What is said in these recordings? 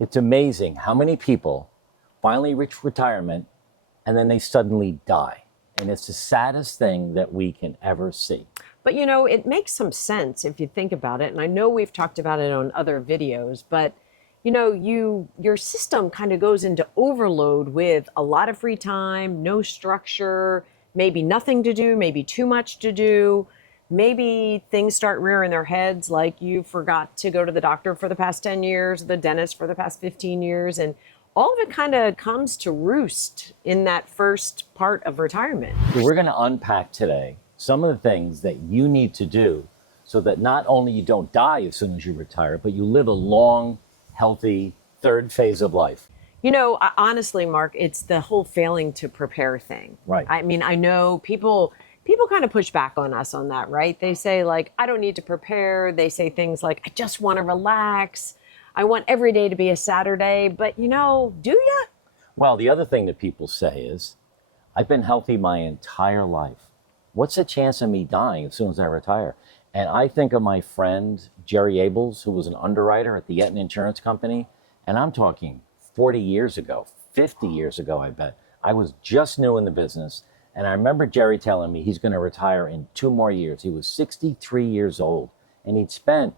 It's amazing how many people finally reach retirement and then they suddenly die. And it's the saddest thing that we can ever see. But it makes some sense if you think about it. And I know we've talked about it on other videos, but your system kind of goes into overload with a lot of free time, no structure, maybe nothing to do, maybe too much to do. Maybe things start rearing their heads, like you forgot to go to the doctor for the past 10 years, the dentist for the past 15 years, and all of it kind of comes to roost in that first part of retirement. So we're going to unpack today some of the things that you need to do so that not only you don't die as soon as you retire, but you live a long, healthy third phase of life. Honestly, Mark, it's the whole failing to prepare thing. Right. I mean, I know people kind of push back on us on that, right? They say, like, I don't need to prepare. They say things like, I just want to relax. I want every day to be a Saturday. But, do you? Well, the other thing that people say is, I've been healthy my entire life. What's the chance of me dying as soon as I retire? And I think of my friend, Jerry Abels, who was an underwriter at the Aetna Insurance Company. And I'm talking 40 years ago, 50 years ago, I bet. I was just new in the business. And I remember Jerry telling me he's going to retire in 2 more years. He was 63 years old. And he'd spent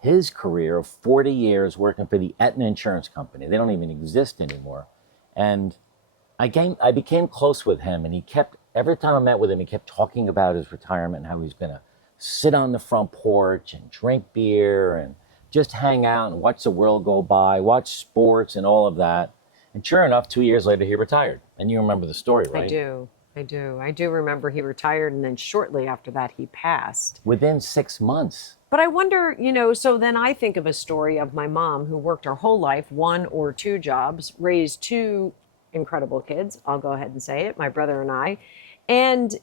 his career of 40 years working for the Aetna Insurance Company. They don't even exist anymore. And I became close with him. And every time I met with him, he kept talking about his retirement and how he's going to sit on the front porch and drink beer and just hang out and watch the world go by, watch sports and all of that. And sure enough, 2 years later, he retired. And you remember the story, right? I do remember he retired, and then shortly after that, he passed. Within 6 months. But I wonder, so then I think of a story of my mom who worked her whole life, 1 or 2 jobs, raised 2 incredible kids. I'll go ahead and say it, my brother and I. And,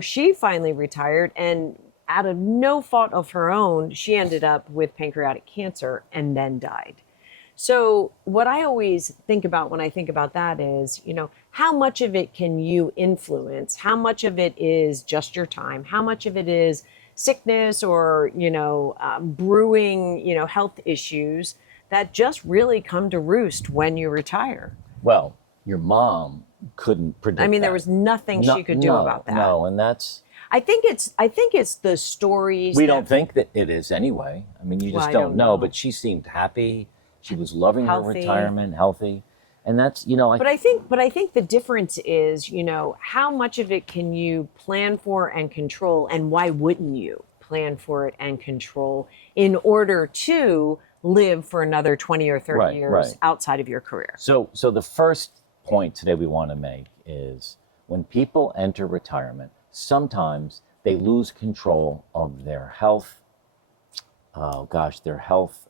she finally retired, and out of no fault of her own, she ended up with pancreatic cancer and then died. So what I always think about when I think about that is, how much of it can you influence? How much of it is just your time? How much of it is sickness or, brewing, health issues that just really come to roost when you retire? Well, your mom couldn't predict I mean, that. there was nothing she could do about that. No, and that's... I think it's the stories. We don't think that it is anyway. I mean, you just don't know. But she seemed happy. She was loving her retirement, healthy. And that's, But I think the difference is, how much of it can you plan for and control, and why wouldn't you plan for it and control in order to live for another 20 or 30 years outside of your career? So the first point today we want to make is when people enter retirement, sometimes they lose control of their health. Their health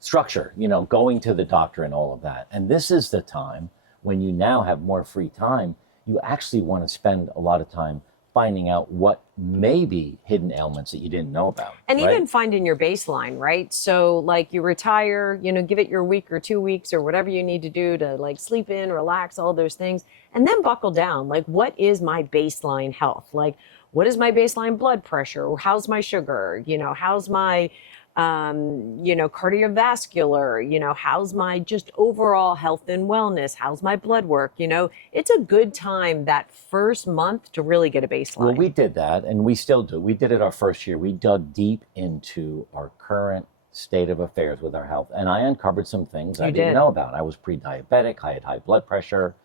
structure, going to the doctor and all of that. And this is the time when you now have more free time, you actually want to spend a lot of time finding out what may be hidden ailments that you didn't know about. And even finding your baseline, right? So like you retire, give it your week or 2 weeks or whatever you need to do to like sleep in, relax, all those things, and then buckle down. Like, what is my baseline health? Like, what is my baseline blood pressure? Or how's my sugar? How's my cardiovascular, how's my just overall health and wellness? How's my blood work? It's a good time that first month to really get a baseline. Well, we did that, and we still do. We did it our first year. We dug deep into our current state of affairs with our health. And I uncovered some things I didn't know about. I was pre-diabetic. I had high blood pressure.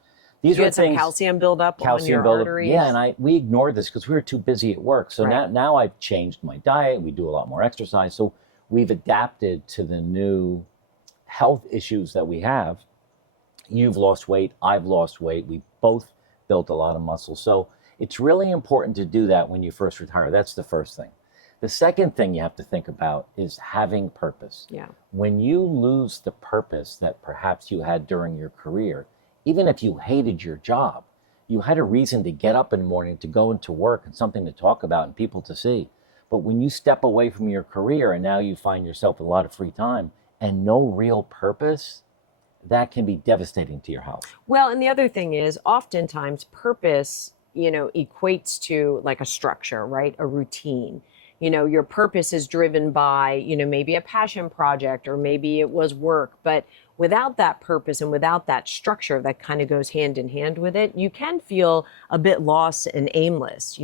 These were things, some calcium buildup on your arteries. Yeah, and we ignored this because we were too busy at work. So now I've changed my diet. We do a lot more exercise. So we've adapted to the new health issues that we have. You've lost weight. I've lost weight. We both built a lot of muscle. So it's really important to do that when you first retire. That's the first thing. The second thing you have to think about is having purpose. Yeah. When you lose the purpose that perhaps you had during your career, even if you hated your job, you had a reason to get up in the morning, to go into work and something to talk about and people to see. But when you step away from your career and now you find yourself with a lot of free time and no real purpose, that can be devastating to your health. Well, and the other thing is oftentimes purpose, equates to like a structure, right? A routine. Your purpose is driven by, maybe a passion project, or maybe it was work. But without that purpose and without that structure that kind of goes hand in hand with it, you can feel a bit lost and aimless.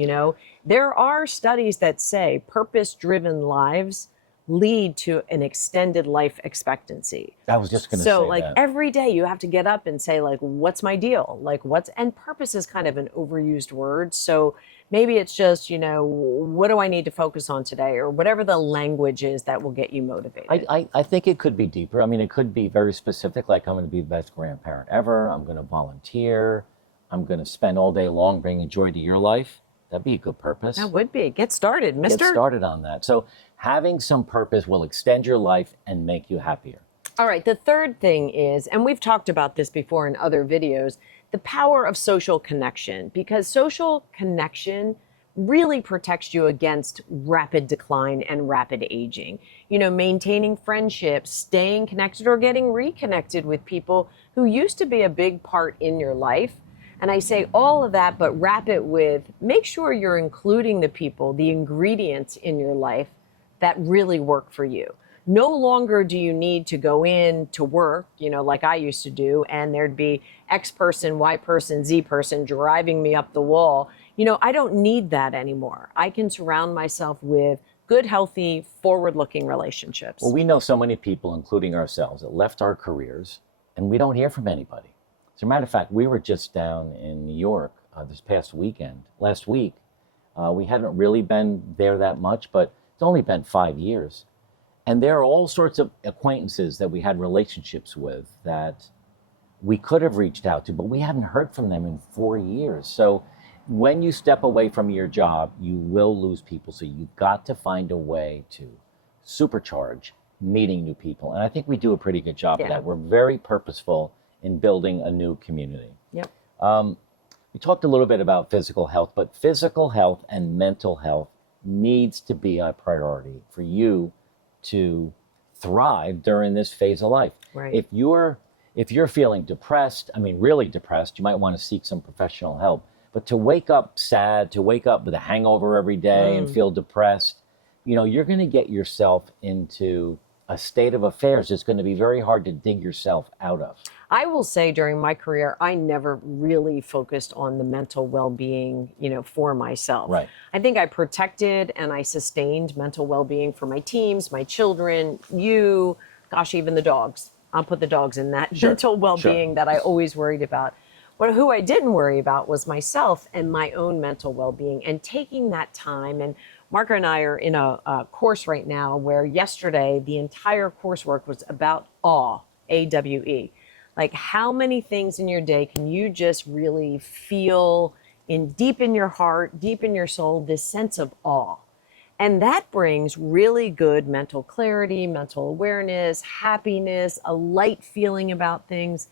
There are studies that say purpose-driven lives lead to an extended life expectancy. I was just going to So say like that. every day you have to get up and say, like, what's my deal? Like, and purpose is kind of an overused word. So maybe it's just, what do I need to focus on today, or whatever the language is that will get you motivated. I think it could be deeper. I mean, it could be very specific, like I'm going to be the best grandparent ever. I'm going to volunteer. I'm going to spend all day long bringing joy to your life. That'd be a good purpose. That would be. Get started, mister. Get started on that. So having some purpose will extend your life and make you happier. All right. The third thing is, and we've talked about this before in other videos, the power of social connection, because social connection really protects you against rapid decline and rapid aging. Maintaining friendships, staying connected, or getting reconnected with people who used to be a big part in your life. And I say all of that, but wrap it with, make sure you're including the people, the ingredients in your life that really work for you. No longer do you need to go in to work, like I used to do, and there'd be X person, Y person, Z person driving me up the wall. I don't need that anymore. I can surround myself with good, healthy, forward-looking relationships. Well, we know so many people, including ourselves, that left our careers, and we don't hear from anybody. As a matter of fact, we were just down in New York last week. We hadn't really been there that much, but it's only been 5 years. And there are all sorts of acquaintances that we had relationships with that we could have reached out to, but we hadn't heard from them in 4 years. So when you step away from your job, you will lose people. So you've got to find a way to supercharge meeting new people. And I think we do a pretty good job of that. We're very purposeful in building a new community. Yep. We talked a little bit about physical health, but physical health and mental health needs to be a priority for you to thrive during this phase of life. Right. If you're feeling depressed, really depressed, you might want to seek some professional help. But to wake up sad, to wake up with a hangover every day and feel depressed, you're going to get yourself into a state of affairs it's going to be very hard to dig yourself out of. I will say during my career, I never really focused on the mental well-being, for myself. Right. I think I protected and I sustained mental well-being for my teams, my children, even the dogs. I'll put the dogs in that mental well-being that I always worried about. But who I didn't worry about was myself and my own mental well-being, and taking that time. And Mark and I are in a course right now where yesterday the entire coursework was about awe, A-W-E. Like, how many things in your day can you just really feel deep in your heart, deep in your soul, this sense of awe? And that brings really good mental clarity, mental awareness, happiness, a light feeling about things.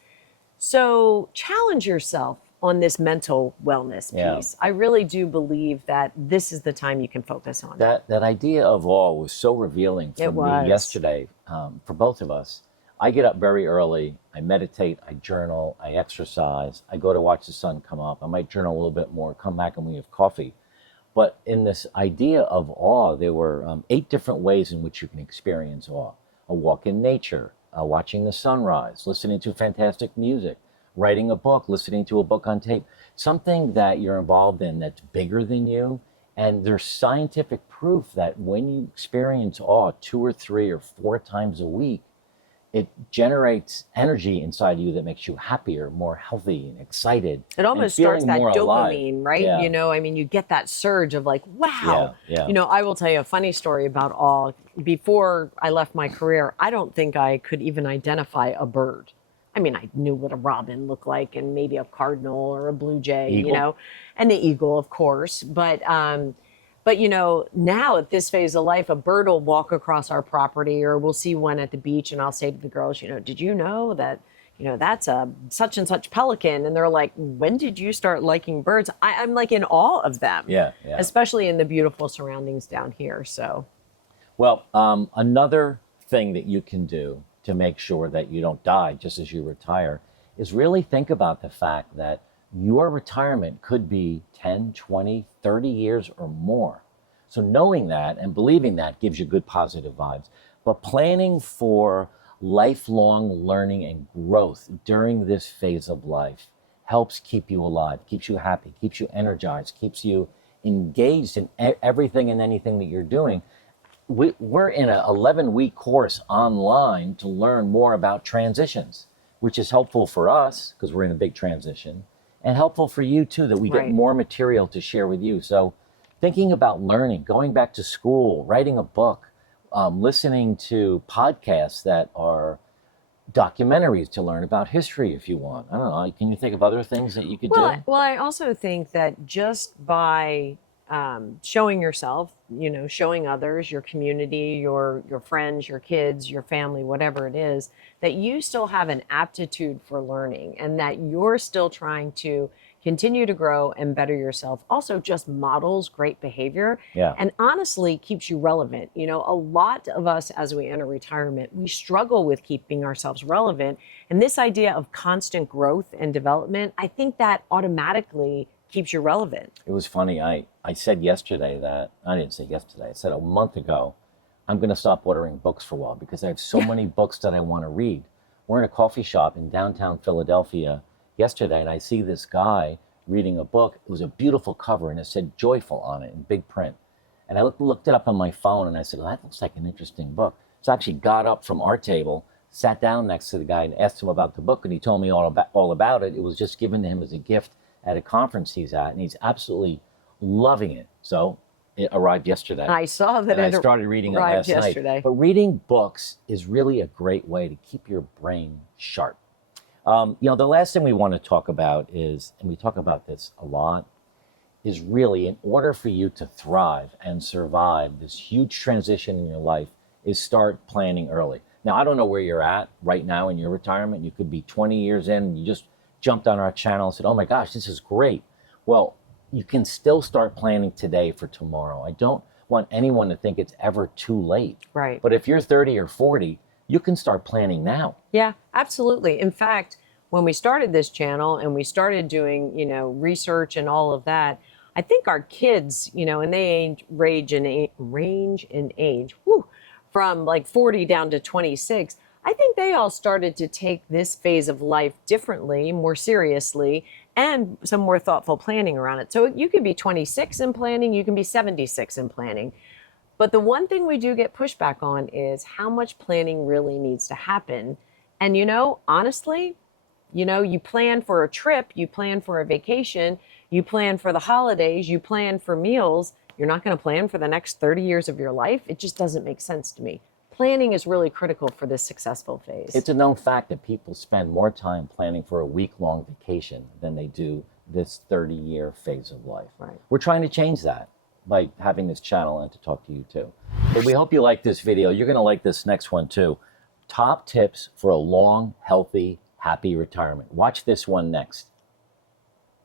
So challenge yourself on this mental wellness piece. I really do believe that this is the time you can focus on that. That idea of awe was so revealing for me yesterday, for both of us. I get up very early, I meditate, I journal, I exercise, I go to watch the sun come up. I might journal a little bit more, come back and we have coffee. But in this idea of awe, there were 8 different ways in which you can experience awe. A walk in nature, watching the sunrise, listening to fantastic music, writing a book, listening to a book on tape, something that you're involved in that's bigger than you. And there's scientific proof that when you experience awe 2 or 3 or 4 times a week, it generates energy inside you that makes you happier, more healthy, and excited. It almost starts that dopamine, alive. Right? Yeah. You get that surge of like, wow. Yeah. I will tell you a funny story about awe. Before I left my career, I don't think I could even identify a bird. I knew what a robin looked like, and maybe a cardinal or a blue jay, Eagle. And the eagle, of course. But now at this phase of life, a bird will walk across our property, or we'll see one at the beach, and I'll say to the girls, did you know that, that's a such and such pelican? And they're like, when did you start liking birds? I'm like in awe of them. Yeah. Especially in the beautiful surroundings down here. So. Well, another thing that you can do to make sure that you don't die just as you retire is really think about the fact that your retirement could be 10, 20, 30 years or more. So knowing that and believing that gives you good positive vibes. But planning for lifelong learning and growth during this phase of life helps keep you alive, keeps you happy, keeps you energized, keeps you engaged in everything and anything that you're doing. We're in an 11-week course online to learn more about transitions, which is helpful for us because we're in a big transition, and helpful for you too, that we get Right. more material to share with you. So thinking about learning, going back to school, writing a book, listening to podcasts that are documentaries to learn about history if you want. I don't know. Can you think of other things that you could Well, do? I also think that just by showing yourself, showing others, your community, your friends, your kids, your family, whatever it is, that you still have an aptitude for learning and that you're still trying to continue to grow and better yourself also just models great behavior Yeah. and honestly keeps you relevant. A lot of us as we enter retirement, we struggle with keeping ourselves relevant. And this idea of constant growth and development, I think that automatically keeps you relevant. It was funny. I said yesterday that, I didn't say yesterday, I said a month ago, I'm going to stop ordering books for a while because I have so many books that I want to read. We're in a coffee shop in downtown Philadelphia yesterday, and I see this guy reading a book. It was a beautiful cover, and it said Joyful on it in big print. And I looked it up on my phone, and I said, well, that looks like an interesting book. So I actually got up from our table, sat down next to the guy, and asked him about the book, and he told me all about it. It was just given to him as a gift at a conference he's at, and he's absolutely loving it. So it arrived yesterday. I saw that And I started reading it arrived last yesterday. night. But reading books is really a great way to keep your brain sharp. The last thing we want to talk about is, and we talk about this a lot, is really in order for you to thrive and survive this huge transition in your life is start planning early. Now, I don't know where you're at right now in your retirement. You could be 20 years in and you just jumped on our channel and said, oh my gosh, this is great. Well, you can still start planning today for tomorrow. I don't want anyone to think it's ever too late. Right. But if you're 30 or 40, you can start planning now. Yeah, absolutely. In fact, when we started this channel and we started doing, research and all of that, I think our kids, and they range in age, from like 40 down to 26. I think they all started to take this phase of life differently, more seriously, and some more thoughtful planning around it. So you could be 26 in planning, you can be 76 in planning. But the one thing we do get pushback on is how much planning really needs to happen. And, honestly, you plan for a trip, you plan for a vacation, you plan for the holidays, you plan for meals. You're not going to plan for the next 30 years of your life. It just doesn't make sense to me. Planning is really critical for this successful phase. It's a known fact that people spend more time planning for a week-long vacation than they do this 30-year phase of life. Right. We're trying to change that by having this channel and to talk to you too. But we hope you like this video. You're going to like this next one too. Top tips for a long, healthy, happy retirement. Watch this one next.